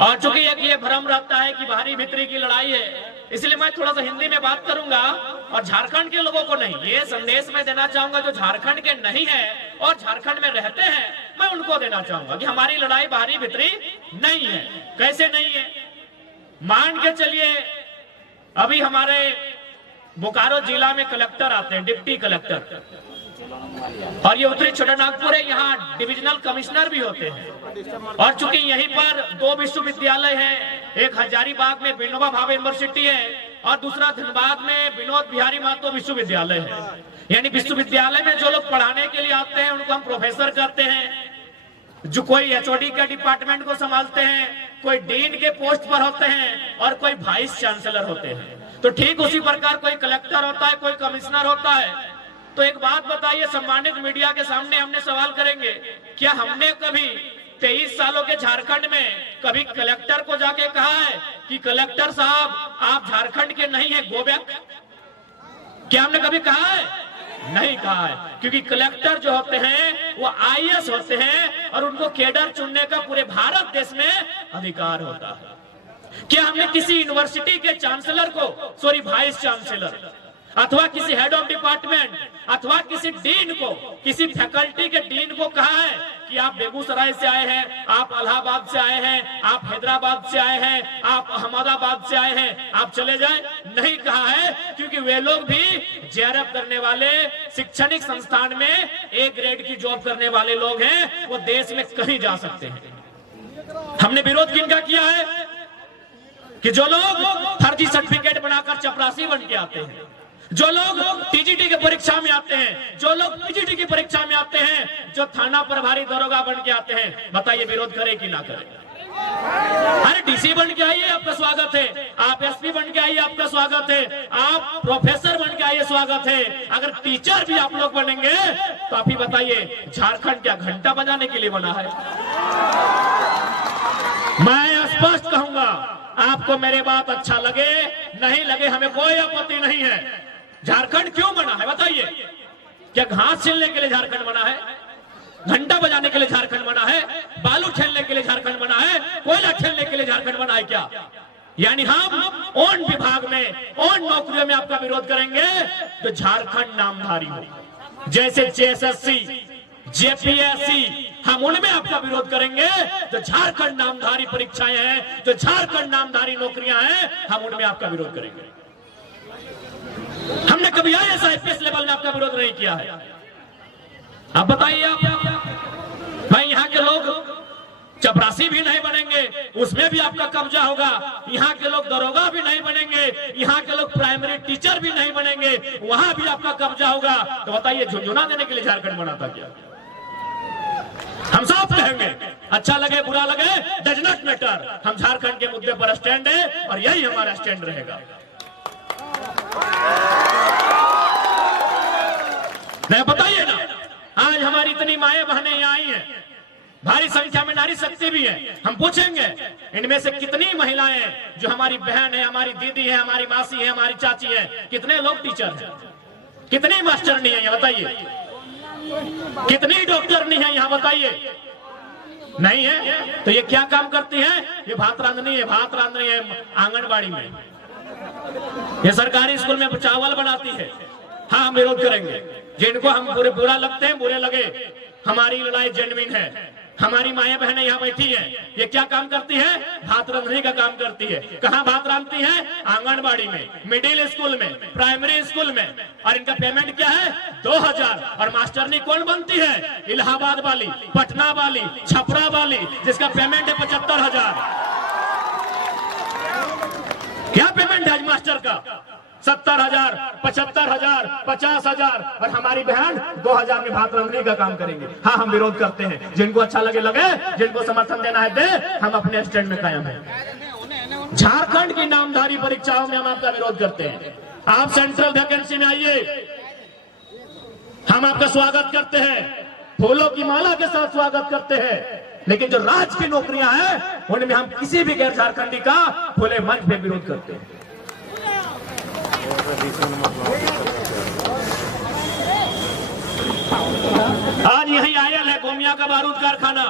और चूंकि एक ये भ्रम रहता है कि बाहरी भीतरी की लड़ाई है, इसलिए मैं थोड़ा सा हिंदी में बात करूंगा और झारखंड के लोगों को नहीं, ये संदेश मैं देना चाहूंगा जो झारखंड के नहीं है और झारखंड में रहते हैं, मैं उनको देना चाहूंगा कि हमारी लड़ाई बाहरी भीतरी नहीं है। कैसे नहीं है? मान के चलिए अभी हमारे बोकारो जिला में कलेक्टर आते हैं, डिप्टी कलेक्टर, और ये उत्तरी छोटानागपुर है, यहाँ डिविजनल कमिश्नर भी होते हैं। और चूंकि यहीं पर दो विश्वविद्यालय हैं, एक हजारीबाग में विनोबा भावे यूनिवर्सिटी है और दूसरा धनबाद में विनोद बिहारी महतो विश्वविद्यालय है। यानी विश्वविद्यालय में जो लोग पढ़ाने के लिए आते हैं उनको हम प्रोफेसर कहते हैं, जो कोई एचओडी के डिपार्टमेंट को संभालते हैं, कोई डीन के पोस्ट पर होते हैं और कोई वाइस चांसलर होते हैं। तो ठीक उसी प्रकार कोई कलेक्टर होता है, कोई कमिश्नर होता है। तो एक बात बताइए, सम्मानित मीडिया के सामने हमने सवाल करेंगे, क्या हमने कभी 23 सालों के झारखंड में कभी कलेक्टर को जाके कहा है कि कलेक्टर साहब आप झारखंड के नहीं है, गो बैक? क्या हमने कभी कहा है? नहीं कहा है, क्योंकि कलेक्टर जो होते हैं वो आईएएस होते हैं और उनको कैडर चुनने का पूरे भारत देश में अधिकार होता है। क्या हमने किसी यूनिवर्सिटी के चांसलर को, सॉरी वाइस चांसलर, अथवा किसी हेड ऑफ डिपार्टमेंट अथवा किसी डीन को, किसी फैकल्टी के डीन को कहा है कि आप बेगूसराय से आए हैं, आप इलाहाबाद से आए हैं, आप हैदराबाद से आए हैं, आप अहमदाबाद से आए हैं, आप चले जाए? नहीं कहा है, क्योंकि वे लोग भी जेआरएफ करने वाले, शैक्षणिक संस्थान में ए ग्रेड की जॉब करने वाले लोग हैं, वो देश में कहीं जा सकते हैं। हमने विरोध किनका किया है कि जो लोग फर्जी सर्टिफिकेट बनाकर चपरासी बन के आते हैं, जो लोग टीजीटी की परीक्षा में आते हैं, जो लोग पीजीटी की परीक्षा में आते हैं, जो थाना प्रभारी दरोगा बन के आते हैं, बताइए विरोध करें कि ना करें? अरे डीसी बन के आइए, आपका स्वागत है। आप एसपी बन के आइए, आपका स्वागत है। आप प्रोफेसर बन के आइए, स्वागत है। अगर टीचर भी आप लोग बनेंगे तो आप ही बताइए, झारखंड क्या घंटा बजाने के लिए बना है? मैं स्पष्ट कहूंगा, आपको मेरी बात अच्छा लगे नहीं लगे, हमें कोई आपत्ति नहीं है। झारखंड क्यों बना है बताइए? क्या घास छीलने के लिए झारखंड बना है? घंटा बजाने के लिए झारखंड बना है? बालू खेलने के लिए झारखंड बना है? कोयला खेलने के लिए झारखंड बना है क्या? यानी हम ओन विभाग में, ओन नौकरियों में आपका विरोध करेंगे तो झारखंड नामधारी हो। जैसे जेएसएससी, जेपीएससी, हम उनमें आपका विरोध करेंगे। जो झारखंड नामधारी परीक्षाएं हैं, जो झारखंड नामधारी नौकरियां हैं, हम उनमें आपका विरोध करेंगे। हमने कभी आईएएस आईपीएस लेवल में आपका विरोध नहीं किया है। आप बताइए, आप भाई यहाँ के लोग चपरासी भी नहीं बनेंगे, उसमें भी आपका कब्जा होगा। यहाँ के लोग दरोगा भी नहीं बनेंगे, यहाँ के लोग प्राइमरी टीचर भी नहीं बनेंगे, वहां भी आपका कब्जा होगा। तो बताइए, झुंझुना देने के लिए झारखंड बना था क्या? हम साफ कहेंगे, अच्छा लगे बुरा लगे, डज नॉट मैटर, हम झारखंड के मुद्दे पर स्टैंड है और यही हमारा स्टैंड रहेगा। नहीं बताइए ना, आज हमारी इतनी माए बहनें यहाँ आई हैं, भारी संख्या में नारी शक्ति भी है। हम पूछेंगे इनमें से कितनी महिलाएं जो हमारी बहन है, हमारी दीदी है, हमारी मासी है, हमारी चाची है, कितने लोग टीचर हैं, कितनी मास्टरनी है यहाँ बताइए, कितनी डॉक्टरनी है यहाँ बताइए? नहीं है। तो ये क्या काम करती है? ये भात रांधनी है, भात रांधनी है आंगनबाड़ी में, ये सरकारी स्कूल में चावल बनाती है। हाँ, हम विरोध करेंगे। जिनको हम बुरा लगते हैं, बुरे लगे, हमारी लड़ाई जेन्युइन है। हमारी माएं बहनें यहाँ बैठी हैं, ये क्या काम करती है? भात रांधने का काम करती है। कहाँ भात रांधती है? आंगनबाड़ी में, मिडिल स्कूल में, प्राइमरी स्कूल में। और इनका पेमेंट क्या है? 2000। और मास्टरनी कौन बनती है? इलाहाबाद वाली, पटना वाली, छपरा वाली, जिसका पेमेंट है 75,000। क्या पेमेंट है मास्टर का? 70,000, 75,000, 50,000। और हमारी बहन 2000 में भात रांधने का काम करेंगे। हाँ, हम विरोध करते हैं। जिनको अच्छा लगे लगे, जिनको समर्थन देना है दे, हम अपने स्टैंड में कायम हैं। झारखंड की नामधारी परीक्षाओं में हम आपका विरोध करते हैं। आप सेंट्रल वैकेंसी में आइए, हम आपका स्वागत करते हैं, फूलों की माला के साथ स्वागत करते हैं। लेकिन जो राज्य की नौकरियां हैं, उनमें हम किसी भी गैर झारखंडी का खुले मंच पे विरोध करते हैं। आज यही आयल है गोमिया का बारूद कारखाना,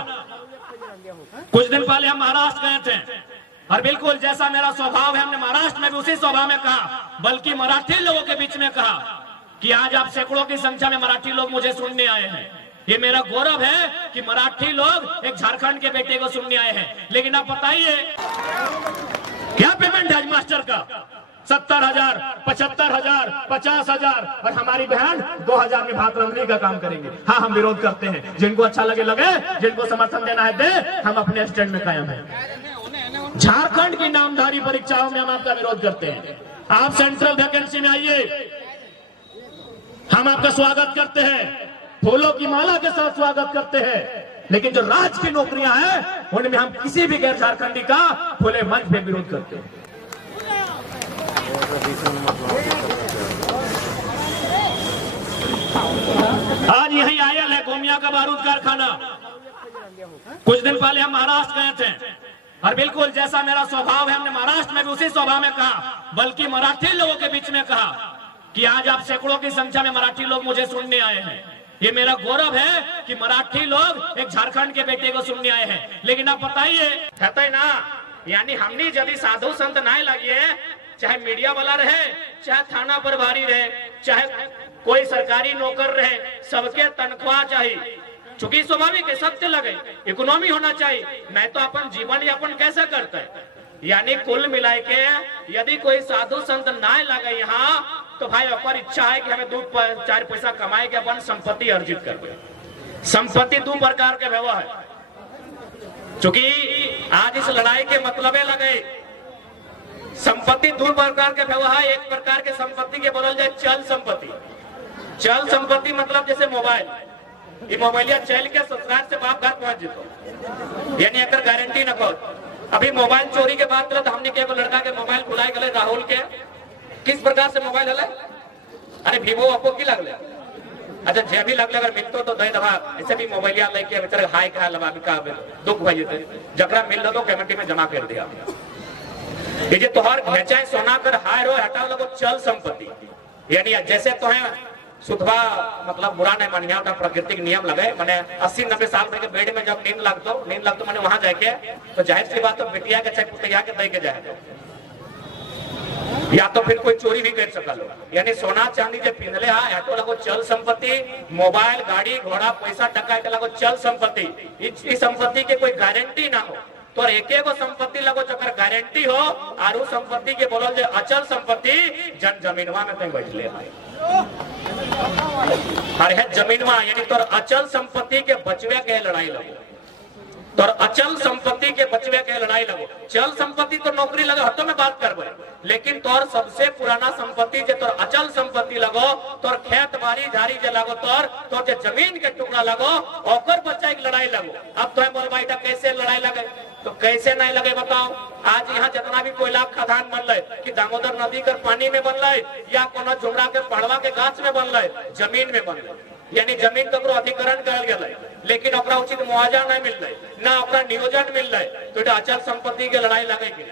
कुछ दिन पहले हम महाराष्ट्र गए थे और बिल्कुल जैसा मेरा स्वभाव है, हमने महाराष्ट्र में भी उसी स्वभाव में कहा, बल्कि मराठी लोगों के बीच में कहा कि आज आप सैकड़ों की संख्या में मराठी लोग मुझे सुनने आए हैं। ये मेरा गौरव है कि मराठी लोग एक झारखंड के बेटे को सुनने आए हैं। लेकिन आप बताइए क्या पेमेंट है आज मास्टर का? 70,000, 75,000, 50,000 और हमारी बहन 2,000 में भात रंगने का काम करेंगे। हाँ, हम विरोध करते हैं। जिनको अच्छा लगे लगे, जिनको समर्थन देना है दे, हम अपने स्टैंड में कायम हैं। झारखंड की नामधारी परीक्षाओं में हम आपका विरोध करते हैं। आप सेंट्रल वैकेंसी में आइए, हम आपका स्वागत करते हैं, फूलों की माला के साथ स्वागत करते हैं। लेकिन जो राज्य की नौकरियां हैं उनमें हम किसी भी गैर झारखंडी का खुले मंच में विरोध करते हैं। आज यही आयल है गोमिया का बारूद कारखाना। कुछ दिन पहले हम महाराष्ट्र गए थे और बिल्कुल जैसा मेरा स्वभाव है, हमने महाराष्ट्र में भी उसी स्वभाव में कहा, बल्कि मराठी लोगों के बीच में कहा कि आज आप सैकड़ों की संख्या में मराठी लोग मुझे सुनने आए हैं। ये मेरा गौरव है कि मराठी लोग एक झारखंड के बेटे को सुनने आए हैं। लेकिन आप बताइए, कहते हैं ना, यानी हमने यदि साधु संत ना लगे, चाहे मीडिया वाला रहे, चाहे थाना प्रभारी रहे, चाहे कोई सरकारी नौकर रहे, सबके तनख्वाह चाहिए। चूंकि स्वाभाविक है, सत्य लगे, इकोनॉमी होना चाहिए, नहीं तो अपन जीवन यापन कैसे करते हैं। यानी कुल मिला के यदि कोई साधु संत ना लगे यहाँ, तो भाई अपन इच्छा है कि हमें 2-4 पैसा कमाए के अपन संपत्ति अर्जित कर। संपत्ति 2 प्रकार के व्यवहार है, चूंकि आज इस लड़ाई के मतलब लगे। संपत्ति 2 प्रकार के व्यवहार। एक प्रकार के संपत्ति के बोला जाए चल संपत्ति। चल संपत्ति मतलब जैसे मोबाइल, ये मोबाइलिया चल के ससुराल से बाप घर पहुंच जीतो, यानी अगर गारंटी न को। अभी मोबाइल चोरी के बाद तो हमने के लड़का के मोबाइल बुलाए गए, राहुल के किस प्रकार से मोबाइल हले, अरे वीवो ओप्पो की लगले, अच्छा जे भी लगले अगर मिलतो तो दे दबा। ऐसे भी मोबाइलिया लेके बेचारे हाई कहा लबा का दुख भई जेते, जकरा मिल दो कमेटी में जमा कर दिया। ये जे तोहर भेचाए सोना कर हाय रो हटा लगो चल संपत्ति, यानी जैसे तो है सुधवा मतलब बुरा नहीं मानिया, प्राकृतिक नियम लगे। मैंने 80-90 साल के बेड में जब नींद लगतो मैंने वहां जाके, तो जाहिर सी बात तो बिटिया के चेक पुतिया के दे के जाए, या तो फिर कोई चोरी भी कर सकल। यानी सोना चांदी जो पिंधले हटो लगो चल संपत्ति, मोबाइल गाड़ी घोड़ा पैसा टका के लगो चल संपत्ति। इस संपत्ति के कोई गारंटी ना हो, तो एक संपत्ति लगो जकर गारंटी हो, और उस संपत्ति के बोलल जे अचल संपत्ति जन जमीनवा में कहीं बैठले है। अरे है जमीनवा, यानी तोर अचल संपत्ति के बचवे के लड़ाई लगो, तोर अचल संपत्ति के बचवे के लड़ाई लगो। चल संपत्ति तो नौकरी लगे हटो में बात करबे, लेकिन तोर सबसे पुराना संपत्ति जे तोर अचल संपत्ति लगो, तोर खेत बाड़ी झाड़ी जे लगो, तोर जे जमीन के टुकड़ा लगो, ओकर बच्चा की लड़ाई लगो। अब तो बोल भाई कैसे लड़ाई लगे, तो कैसे नहीं लगे बताओ। आज यहाँ जितना भी कोयला खदान बन रहे कि दामोदर नदी के पानी में बन रहे या कोनो जुमरा के पड़वा के गाछ में बन रहे, जमीन में बन रहे, यानी जमीन ककरो अधिकरण करल गेलै, लेकिन ओकरा उचित मुआवजा नहीं मिल रहे, ना ओकरा नियोजन मिल रहे, तो ये अचल संपत्ति के लड़ाई लगेगी।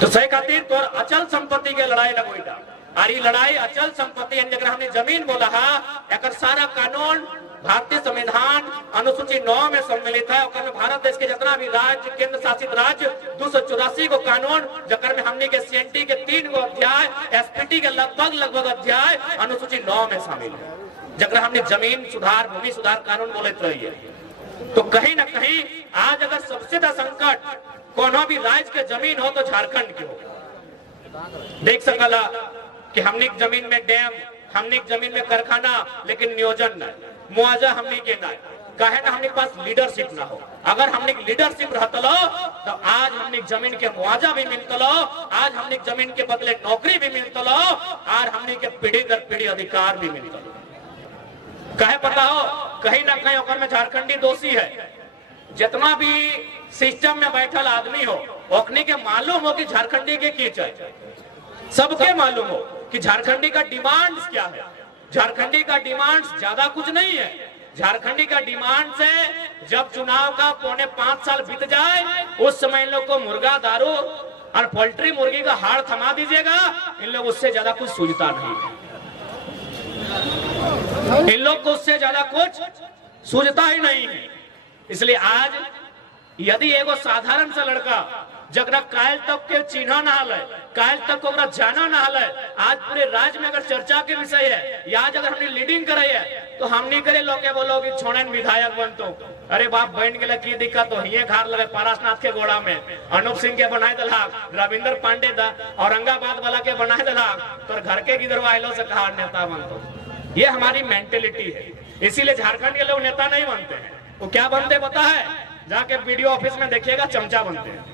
तो सही खातिर तो अचल संपत्ति के लड़ाई लगोइटा, और ये लड़ाई अचल संपत्ति यानी जगह हमने जमीन बोला है, एक सारा कानून भारतीय संविधान अनुसूची 9 में सम्मिलित है। और भारत देश के जितना भी राज्य केंद्र शासित राज्य 284 को कानून, जकर में हमने के सीएनटी के 3 गो अध्याय, एसपीटी के लगभग अध्याय अनुसूची 9 में शामिल है, जकर हमने जमीन सुधार भूमि सुधार कानून बोलते रही है। तो कहीं ना कहीं आज अगर सबसे ज्यादा संकट कोनो भी राज्य के जमीन हो तो झारखंड के हो। देख सकला कि हमने जमीन में डैम, हमने जमीन में कारखाना, लेकिन नियोजन नहीं, मुआवजा हमने के ना, कहे ना हमने पास लीडरशिप ना हो। अगर हमने लीडरशिप रहता तो आज हमने जमीन के मुआवजा भी मिलता, आज हमने जमीन के बदले नौकरी भी मिलता, और हमने के पीढ़ी दर पीढ़ी अधिकार भी मिलता। कहे पता हो कहीं ना कहीं ओकर में झारखंडी दोषी है। जितना भी सिस्टम में बैठल आदमी हो, ओकने के मालूम हो कि झारखंडी के की चाहिए, सबके मालूम हो कि झारखंडी का डिमांड्स क्या है। झारखंडी का डिमांड्स ज्यादा कुछ नहीं है। झारखंडी का डिमांड से जब चुनाव का 4.5 साल बीत जाए, उस समय इन लोग को मुर्गा दारू और पोल्ट्री मुर्गी का हाड़ थमा दीजिएगा, इन लोग उससे ज्यादा कुछ सूझता नहीं है। इन लोग को उससे ज्यादा कुछ सूझता ही नहीं है। इसलिए आज यदि एगो साधारण सा लड़का जगरा कायल तक के चिन्ह ना हल, कायल तक को जाना ना हल, आज पूरे राज्य में अगर चर्चा के विषय है या आज अगर हमने लीडिंग करे है तो हम नहीं करे लोग बोलो कि छोड़न विधायक बनतो। अरे बाप बहन के की दिक्कत हो हिये खार लगे पारसनाथ के गोड़ा में अनूप सिंह के बनाए दलाक, रविंदर पांडे औरंगाबाद वाला के बनाए दलाक, तो घर के किधर आइलो से कहा नेता बनतो। ये हमारी मेंटेलिटी है। इसीलिए झारखंड के लोग नेता नहीं बनते हैं। वो क्या बनते पता है? जाके वीडियो ऑफिस में देखिएगा, चमचा बनते हैं।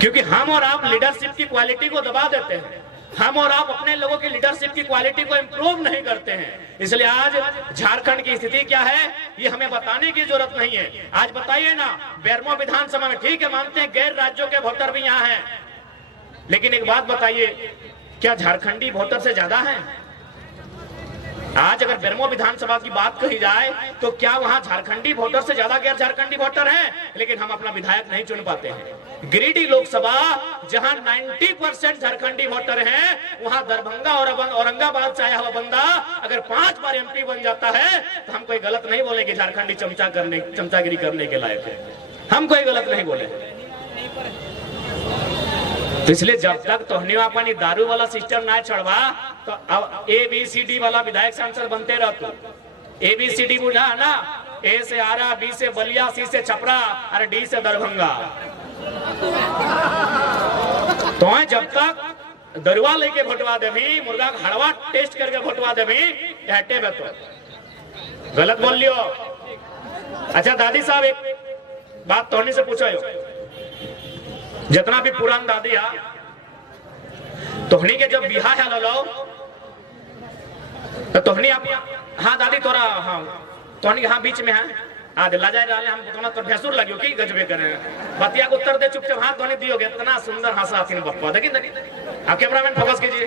क्योंकि हम और आप लीडरशिप की क्वालिटी को दबा देते हैं, हम और आप अपने लोगों की लीडरशिप की क्वालिटी को इंप्रूव नहीं करते हैं। इसलिए आज झारखंड की स्थिति क्या है ये हमें बताने की जरूरत नहीं है। आज बताइए ना, बेरमो विधानसभा में ठीक है मानते हैं गैर राज्यों के वोटर भी यहाँ हैं, लेकिन एक बात बताइए, क्या झारखंडी वोटर से ज्यादा है? आज अगर बेरमो विधानसभा की बात कही जाए तो क्या वहां झारखंडी वोटर से ज्यादा गैर झारखंडी वोटर हैं? लेकिन हम अपना विधायक नहीं चुन पाते हैं। गिरिडीह लोकसभा जहां 90% झारखंडी वोटर हैं, वहां दरभंगा और औरंगाबाद से आया हुआ बंदा अगर 5 बार एमपी बन जाता है तो हम कोई गलत नहीं बोले कि झारखंडी चमचागिरी करने के लायक है। हम कोई गलत नहीं बोले। तो इसलिए जब तक तोहनी अपनी दारू वाला सिस्टम ना छड़वा तो अब ABCD वाला विधायक सांसद बनते रहते। ABCD बुझा ना, A से आरा, B से बलिया, C से छपरा और D से दरभंगा। तो जब तक दरुआ लेके भोटवा देवी, मुर्गा हड़वा टेस्ट करके भोटवा देवी, हटे में तो गलत बोल लियो। अच्छा दादी साहब एक बात तोहनी से पूछो, जितना भी पुरान दादी है तोहनी के जब बिहार है लो तो तोहनी आप, हाँ दादी तोरा, हाँ तोहनी हाँ बीच में है आज ला जाए हम तोना तो भैंसुर लगियो की गजबे करे बतिया को उत्तर दे चुपचाप हाथ तोहनी दियोगे। इतना सुंदर हंसा आती बप्पा देखिए आप कैमरामैन फोकस कीजिए।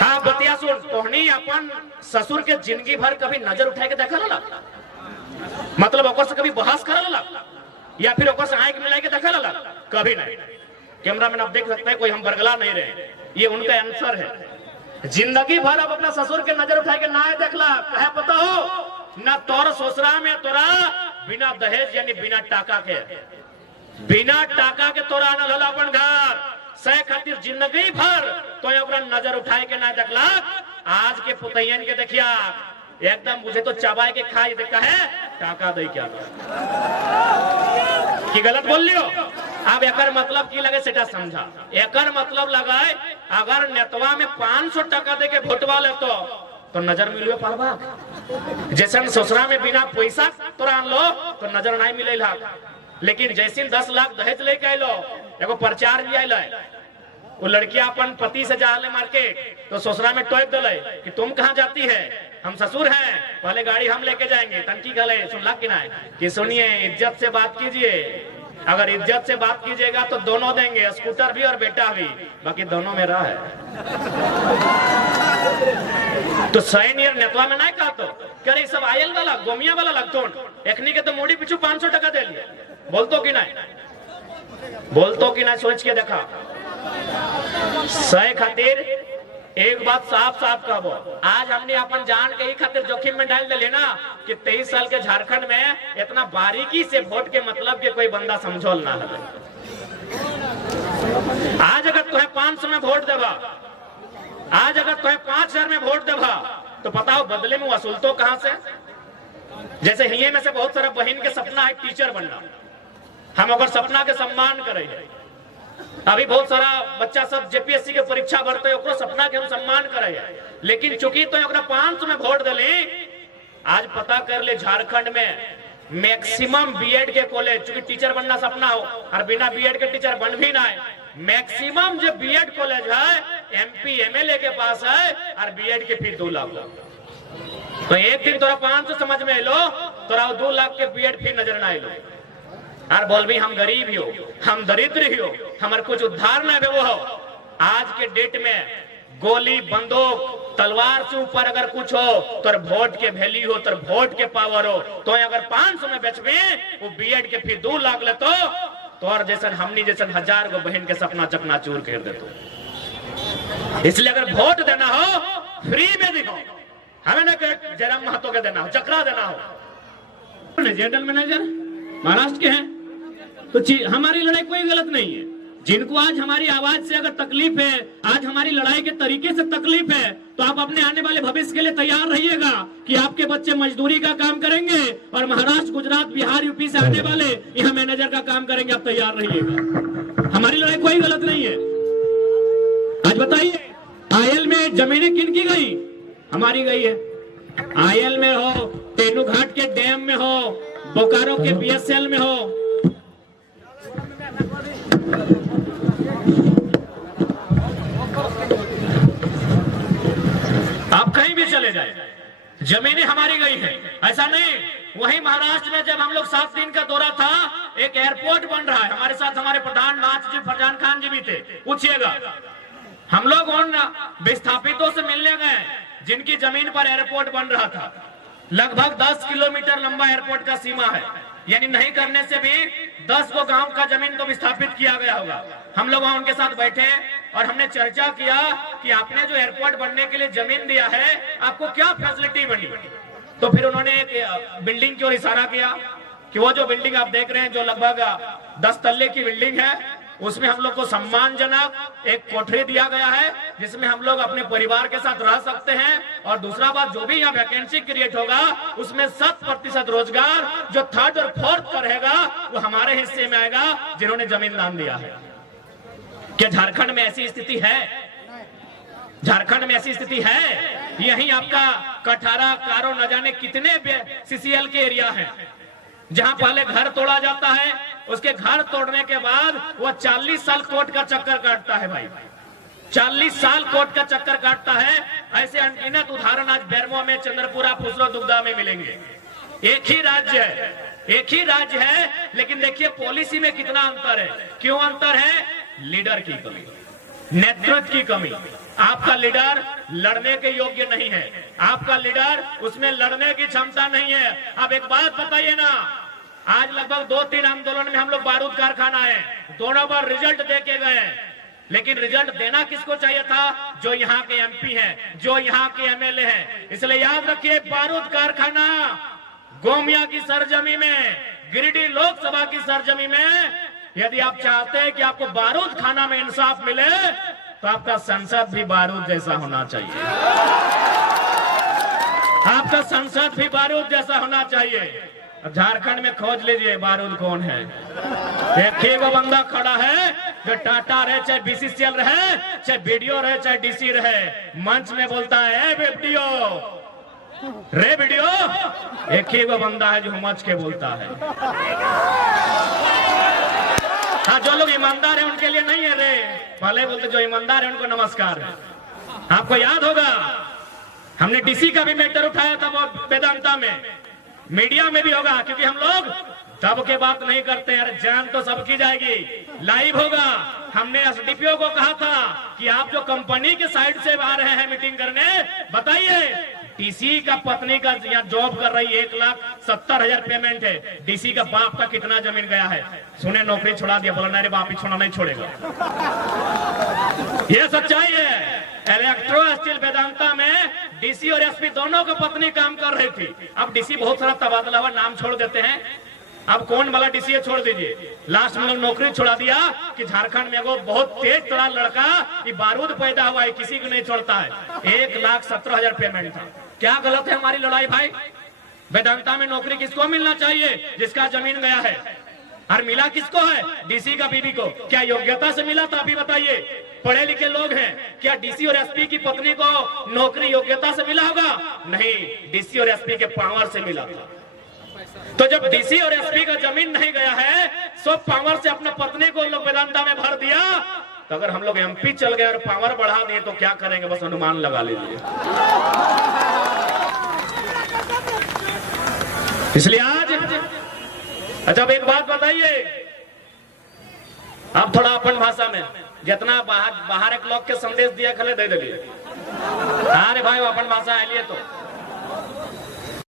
हाँ बतिया सुन, तोहनी अपन ससुर के जिंदगी भर कभी नजर उठाए के देखा ला, मतलब ओकर से कभी बहस कर ला या फिर ओकर से आंख मिला के देखा ला? कभी नहीं। कैमरामैन आप देख सकते हैं, कोई हम बरगला नहीं रहे, ये उनका आंसर है। जिंदगी भर अब अपना ससुर के नजर उठा के ना देखला, कहे पता हो ना तोर ससुरा में तोरा बिना दहेज यानी बिना टाका के तोरा न लला अपन घर सह खातिर जिंदगी भर तो ओकरा नजर उठाए के ना देखला। आज के पुतैयन के देखिया एकदम मुझे तो चबाए के खाई देखा है टाका दे क्या कि गलत बोल लियो। अब एकर मतलब की लगे सेटा समझा। एकर मतलब लगाए अगर नेतवा में 500 टका दे के भोटवा ले तो नजर मिलियो पालबा, जैसे ससुरा में बिना पैसा तोरा आन लो तो नजर नहीं मिले। लेकिन जैसे 10 लाख दहेज लेके आइलो, एगो प्रचार भी आइल, वो लड़कियां अपन पति से जाले मार्केट तो ससुरा में टोक दिले कि तुम कहाँ जाती है, हम ससुर हैं, पहले गाड़ी हम लेके जाएंगे। टंकी गले सुनला कि ना कि सुनिए इज्जत से बात कीजिए, अगर इज्जत से बात कीजिएगा तो दोनों देंगे, स्कूटर भी और बेटा भी, बाकी दोनों मेरा है। तो सैनियर नेतवा में ना कहा तो करे सब आयल वाला गोमिया वाला लगतो एकनी के तो मोड़ी पीछू 500 टका दे लिए। बोलतो कि ना सोच के देखा। सही खातिर एक बात साफ साफ कहबो, आज हमने अपन जान के ही खातिर जोखिम में डाल दे ना कि 23 साल के झारखंड में इतना बारीकी से वोट के मतलब के कोई बंदा समझौल ना है। आज अगर तुम्हें 500 में वोट देवा, आज अगर तुम्हें 5000 में वोट देवा तो बताओ बदले में वसूल तो कहां से? जैसे हिये में से बहुत सारा बहन के सपना है टीचर बनना, हम अगर सपना के सम्मान करें। अभी बहुत सारा बच्चा सब जेपीएससी के परीक्षा भरते ओकरो सपना के हम सम्मान करे, लेकिन चूंकि तो 500 में वोट दिले। आज पता कर ले झारखंड में मैक्सिमम बीएड के कॉलेज, चूंकि टीचर बनना सपना हो और बिना बीएड के टीचर बन भी ना है, मैक्सिमम जो बीएड कॉलेज है एमपी एमएलए के पास है और बीएड के फीस 2 लाख। तो एक दिन तोरा 500 समझ में लो, तोरा 2 लाख के बीएड फीस नजर ना आइलो और बोल भी हम गरीब हो, हम दरिद्र हो, हमारे कुछ उद्धार ना वो हो। आज के डेट में गोली बंदूक तलवार से ऊपर अगर कुछ हो तो वोट के वैल्यू हो, तो वोट के पावर हो। तो अगर 500 में बेचबे वो बीएड के फीस 2 लाख ले तो और जैसे हमनी जैसे 1000 गो बहन के सपना चकनाचूर कर देतो। इसलिए अगर वोट देना हो फ्री में दिखो, हमें ना जयराम महतो के देना हो, चक्रा देना हो। जनरल मैनेजर महाराष्ट्र के हैं, तो हमारी लड़ाई कोई गलत नहीं है। जिनको आज हमारी आवाज से अगर तकलीफ है, आज हमारी लड़ाई के तरीके से तकलीफ है, तो आप अपने आने वाले भविष्य के लिए तैयार रहिएगा कि आपके बच्चे मजदूरी का काम करेंगे और महाराष्ट्र, गुजरात, बिहार, यूपी से आने वाले यहाँ मैनेजर का काम करेंगे। आप तैयार रहिएगा, हमारी लड़ाई कोई गलत नहीं है। आज बताइए, आयल में जमीनें किन की गई? हमारी गई है। आयल में हो, तेनूघाट के डैम में हो, बोकारो के बीएसएल में हो, आप कहीं भी चले जाए, जमीनें हमारी गई है। ऐसा नहीं, वहीं महाराष्ट्र में जब हम लोग 7 दिन का दौरा था, एक एयरपोर्ट बन रहा है, हमारे साथ हमारे प्रधान नाथ जी, फरजान खान जी भी थे। पूछिएगा, हम लोग उन विस्थापितों से मिलने गए जिनकी जमीन पर एयरपोर्ट बन रहा था। लगभग 10 किलोमीटर लंबा एयरपोर्ट का सीमा है, यानी नहीं करने से भी 10 को गांव का जमीन तो विस्थापित किया गया होगा। हम लोग वहां उनके साथ बैठे और हमने चर्चा किया कि आपने जो एयरपोर्ट बनने के लिए जमीन दिया है, आपको क्या फैसिलिटी बनी। तो फिर उन्होंने एक बिल्डिंग की ओर इशारा किया कि वो जो बिल्डिंग आप देख रहे हैं, जो लगभग 10 तल्ले की बिल्डिंग है, उसमें हम लोग को सम्मानजनक एक कोठरी दिया गया है, जिसमें हम लोग अपने परिवार के साथ रह सकते हैं। और दूसरा बात, जो भी यहाँ वैकेंसी क्रिएट होगा, उसमें 100% रोजगार जो 3rd और 4th का रहेगा, वो हमारे हिस्से में आएगा, जिन्होंने जमीन दान दिया है। क्या झारखंड में ऐसी स्थिति है? झारखंड में ऐसी स्थिति है? यही आपका कठारा, कारो, न जाने कितने सीसीएल के एरिया है, जहां पहले घर तोड़ा जाता है, उसके घर तोड़ने के बाद वो 40 साल कोर्ट का चक्कर काटता है। भाई 40 साल कोर्ट का चक्कर काटता है। ऐसे अनगिनत उदाहरण आज बेरमो में, चंद्रपुरा, फुसरो, दुग्धा में मिलेंगे। एक ही राज्य है, एक ही राज्य है, लेकिन देखिए पॉलिसी में कितना अंतर है। क्यों अंतर है? लीडर की कमी, नेतृत्व की कमी। आपका लीडर लड़ने के योग्य नहीं है, आपका लीडर उसमें लड़ने की क्षमता नहीं है। अब एक बात बताइए ना, आज लगभग 2-3 आंदोलन में हम लोग बारूद कारखाना है, दोनों बार रिजल्ट दे के गए, लेकिन रिजल्ट देना किसको चाहिए था? जो यहाँ के एमपी हैं, जो यहाँ के एमएलए हैं। इसलिए याद रखिए, बारूद कारखाना गोमिया की सरजमी में, गिरिडीह लोकसभा की सरजमी में, यदि आप चाहते हैं कि आपको बारूद खाना में इंसाफ मिले, तो आपका संसद भी बारूद जैसा होना चाहिए। आपका संसद भी बारूद जैसा होना चाहिए। झारखंड में खोज लीजिए बारूद कौन है। एक ही वो बंदा खड़ा है जो टाटा रहे, चाहे बीसीसीएल रहे, चाहे बीडीओ रहे, चाहे डीसी रहे, मंच में बोलता है बीडीओ रे बीडीओ। एक ही वो बंदा है जो मंच के बोलता है। हाँ, जो लोग ईमानदार है उनके लिए नहीं है रे, पहले बोलते जो ईमानदार है उनको नमस्कार है। आपको याद होगा, हमने डीसी का भी मैटर उठाया था वो वेदांता में, मीडिया में भी होगा, क्योंकि हम लोग दब के बात नहीं करते हैं। अरे जान तो सबकी जाएगी, लाइव होगा। हमने एसडीपीओ को कहा था कि आप जो कंपनी के साइड से आ रहे हैं मीटिंग करने, बताइए डीसी का पत्नी का यहाँ जॉब कर रही है, 1,70,000 पेमेंट है, डीसी का बाप का कितना जमीन गया है? सुने नौकरी छोड़ा दिया, बोला नहीं बाप ही छोड़ा नहीं छोड़ेगा। ये सच्चाई है। इलेक्ट्रो स्टील वेदांता में डीसी और एसपी दोनों की पत्नी काम कर रही थी। अब डीसी बहुत सारा तबादला हुआ, नाम छोड़ देते हैं। अब कौन वाला डीसी है छोड़ दीजिए। लास्ट में लोग नौकरी छोड़ा दिया कि झारखंड में वो बहुत तेज तड़ा लड़का कि बारूद पैदा हुआ है, किसी को नहीं छोड़ता है। 1,17,000 पेमेंट था। क्या गलत है हमारी लड़ाई भाई? वेदांता में नौकरी किसको मिलना चाहिए? जिसका जमीन गया है। और मिला किसको है? डीसी का बीवी को। क्या योग्यता से मिला था? अभी बताइए। पढ़े लिखे लोग हैं, क्या डीसी और एसपी की पत्नी को नौकरी योग्यता से मिला होगा? नहीं, डीसी और एसपी के पावर से मिला था। तो जब डीसी और एसपी का जमीन नहीं गया है, सब पावर से अपने पत्नी को लोग वेदांता में भर दिया। तो अगर हम लोग एमपी चल गए और पावर बढ़ा दिए तो क्या करेंगे? बस अनुमान लगा लीजिए। इसलिए आज अच्छा एक बात बताइए, आप थोड़ा अपन भाषा में जितना बाहर एक लोग के संदेश दिया खले दे दिए। अरे भाई अपन भाषा है लिए तो